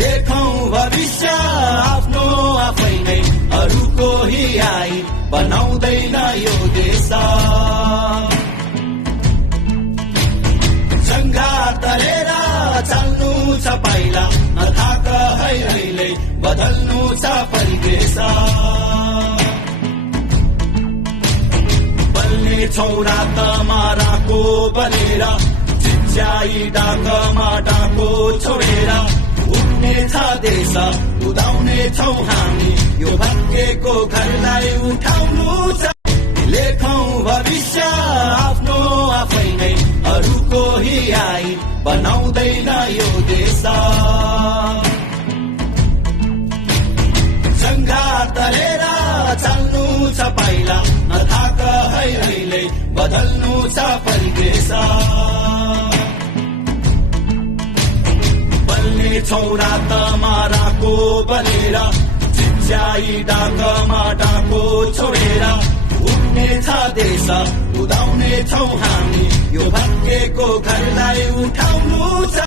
लेखौं भविष्य आफ्नो आफै नै अरूको हियाई बनाउँदैन यो देश सङ्घार तरेर चल्नु छ पाइला नथाक है अहिले बदल्नु छ परिवेश बल्ने छौरा तमाराको बनेर चिच्याई डाकमा डाको छोडेर उठ्ने छ देश उदाउने छौ हामी यो भाग्यको घरलाई उठाउनु छ लेखौं भविष्य आफ्नो आफै नै अरूको हियाई बनाउँदैन यो देश सङ्घार तरेर चल्नु छ पाइला नथाक है अहिले बदल्नु छ परिवेश बल्ने छौरा तमाराको बनेर चिच्याई डाकमा डाको छोडेर उठ्ने छ देश उदाउने छौ हामी यो भाग्यको घरलाई उठाउनु छ